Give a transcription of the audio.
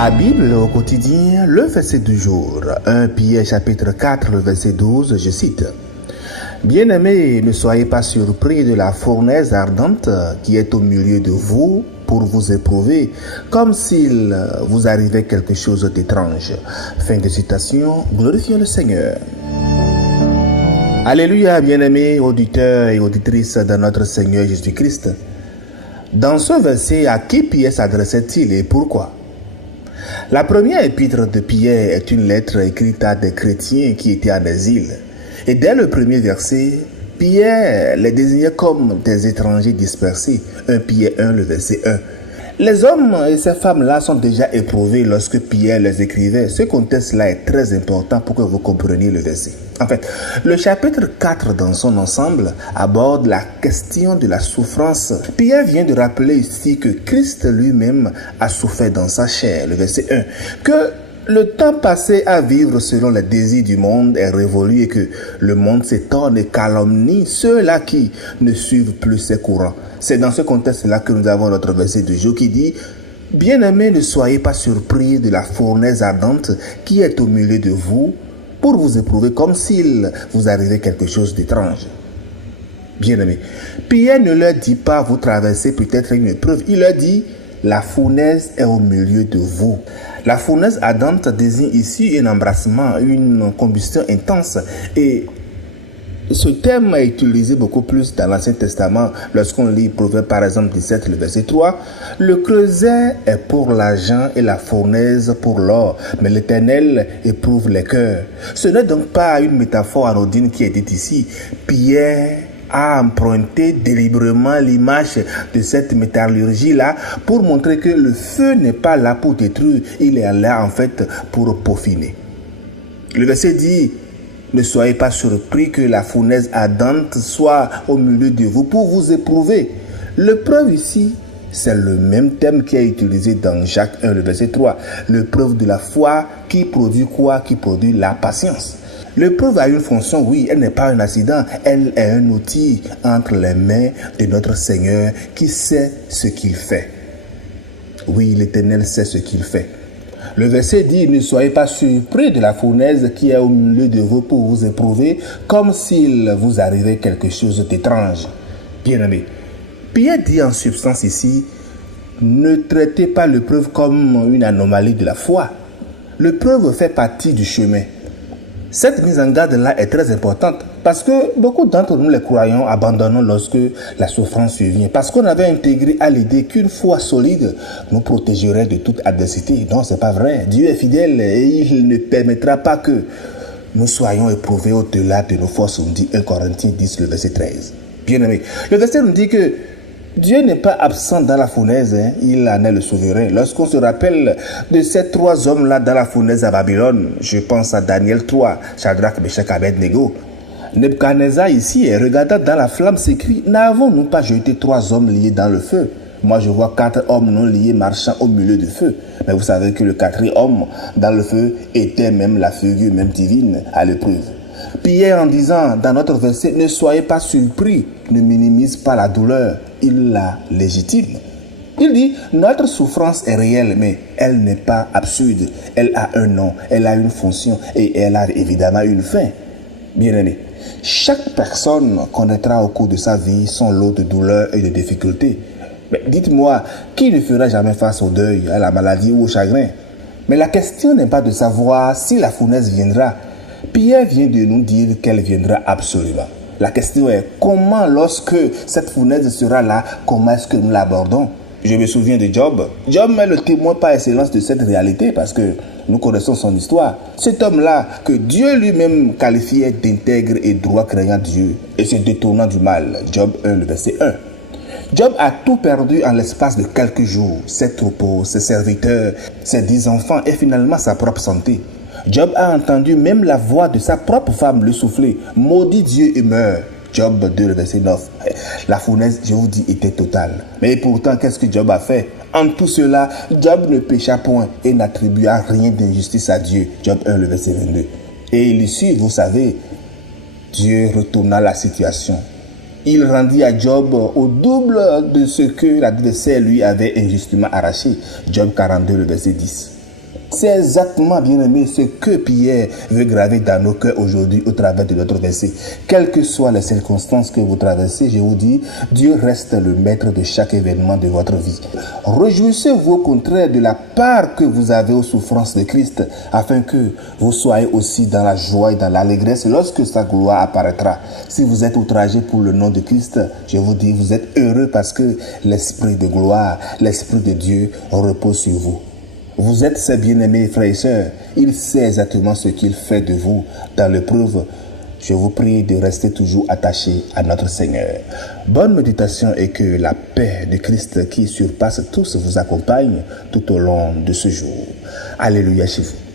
Ma Bible au quotidien, le verset du jour, 1 Pierre chapitre 4, le verset 12, je cite. Bien-aimés, ne soyez pas surpris de la fournaise ardente qui est au milieu de vous pour vous éprouver, comme s'il vous arrivait quelque chose d'étrange. Fin de citation, glorifions le Seigneur. Alléluia, bien-aimés auditeurs et auditrices de notre Seigneur Jésus-Christ. Dans ce verset, à qui Pierre s'adressait-il et pourquoi? La première épître de Pierre est une lettre écrite à des chrétiens qui étaient en exil. Et dès le premier verset, Pierre les désignait comme des étrangers dispersés. 1 Pierre 1, le verset 1. Les hommes et ces femmes-là sont déjà éprouvés lorsque Pierre les écrivait. Ce contexte-là est très important pour que vous compreniez le verset. En fait, le chapitre 4 dans son ensemble aborde la question de la souffrance. Pierre vient de rappeler ici que Christ lui-même a souffert dans sa chair, le verset 1, que le temps passé à vivre selon les désirs du monde est révolu et que le monde s'étonne et calomnie ceux-là qui ne suivent plus ses courants. C'est dans ce contexte-là que nous avons notre verset du jour qui dit « Bien-aimés, ne soyez pas surpris de la fournaise ardente qui est au milieu de vous pour vous éprouver comme s'il vous arrivait quelque chose d'étrange. » Bien-aimés, Pierre ne leur dit pas « Vous traversez peut-être une épreuve ». Il leur dit « La fournaise est au milieu de vous ». La fournaise ardente désigne ici un embrassement, une combustion intense. Et ce terme est utilisé beaucoup plus dans l'Ancien Testament lorsqu'on lit Proverbe par exemple 17, le verset 3. Le creuset est pour l'argent et la fournaise pour l'or, mais l'Éternel éprouve les cœurs. Ce n'est donc pas une métaphore anodine qui est dite ici. Pierre a emprunté délibérément l'image de cette métallurgie-là pour montrer que le feu n'est pas là pour détruire, il est là en fait pour peaufiner. Le verset dit « Ne soyez pas surpris que la fournaise ardente soit au milieu de vous pour vous éprouver. » L'épreuve ici, c'est le même thème qui est utilisé dans Jacques 1, le verset 3. L'épreuve de la foi qui produit quoi? Qui produit la patience. L'épreuve a une fonction, oui, elle n'est pas un accident, elle est un outil entre les mains de notre Seigneur qui sait ce qu'il fait. Oui, l'Éternel sait ce qu'il fait. Le verset dit, ne soyez pas surpris de la fournaise qui est au milieu de vous pour vous éprouver, comme s'il vous arrivait quelque chose d'étrange. Bien-aimé, Pierre dit en substance ici, ne traitez pas l'épreuve comme une anomalie de la foi. L'épreuve fait partie du chemin. Cette mise en garde-là est très importante parce que beaucoup d'entre nous, les croyants, abandonnons lorsque la souffrance survient. Parce qu'on avait intégré à l'idée qu'une foi solide nous protégerait de toute adversité. Non, c'est pas vrai. Dieu est fidèle et il ne permettra pas que nous soyons éprouvés au-delà de nos forces. On dit 1 Corinthiens 10, le verset 13. Bien aimé, le verset nous dit que Dieu n'est pas absent dans la fournaise, il en est le souverain. Lorsqu'on se rappelle de ces trois hommes-là dans la fournaise à Babylone, je pense à Daniel 3, Shadrach, Meshach, Abednego. Nebuchadnezzar ici, et regardant dans la flamme, s'écrit, n'avons-nous pas jeté trois hommes liés dans le feu? Moi, je vois quatre hommes non liés marchant au milieu du feu. Mais vous savez que le quatrième homme dans le feu était même la figure même divine à l'épreuve. Pierre en disant dans notre verset, ne soyez pas surpris, ne minimise pas la douleur, il la légitime. Il dit, notre souffrance est réelle, mais elle n'est pas absurde. Elle a un nom, elle a une fonction et elle a évidemment une fin. Bien-aimé, chaque personne connaîtra au cours de sa vie son lot de douleurs et de difficultés. Mais dites-moi, qui ne fera jamais face au deuil, à la maladie ou au chagrin? Mais la question n'est pas de savoir si la fournaise viendra. Pierre vient de nous dire qu'elle viendra absolument. La question est comment, lorsque cette fournaise sera là, comment est-ce que nous l'abordons? Je me souviens de Job. Job est le témoin par excellence de cette réalité parce que nous connaissons son histoire. Cet homme-là, que Dieu lui-même qualifiait d'intègre et droit craignant Dieu et se détournant du mal. Job 1, le verset 1. Job a tout perdu en l'espace de quelques jours. Ses troupeaux, ses serviteurs, ses 10 enfants et finalement sa propre santé. Job a entendu même la voix de sa propre femme lui souffler « Maudit Dieu et meurt ». Job 2, verset 9. La fournaise, je vous dis, était totale. Mais pourtant, qu'est-ce que Job a fait? En tout cela, Job ne pécha point et n'attribua rien d'injustice à Dieu. Job 1, le verset 22. Et l'issue, vous savez, Dieu retourna la situation. Il rendit à Job au double de ce que l'adversaire lui avait injustement arraché. Job 42, le verset 10. C'est exactement, bien-aimé, ce que Pierre veut graver dans nos cœurs aujourd'hui au travers de notre verset. Quelles que soient les circonstances que vous traversez, je vous dis, Dieu reste le maître de chaque événement de votre vie. Réjouissez-vous au contraire de la part que vous avez aux souffrances de Christ, afin que vous soyez aussi dans la joie et dans l'allégresse lorsque sa gloire apparaîtra. Si vous êtes outragé pour le nom de Christ, je vous dis, vous êtes heureux parce que l'Esprit de gloire, l'Esprit de Dieu repose sur vous. Vous êtes ses bien-aimés frères et sœurs. Il sait exactement ce qu'il fait de vous dans l'épreuve. Je vous prie de rester toujours attachés à notre Seigneur. Bonne méditation et que la paix de Christ qui surpasse tous vous accompagne tout au long de ce jour. Alléluia chez vous.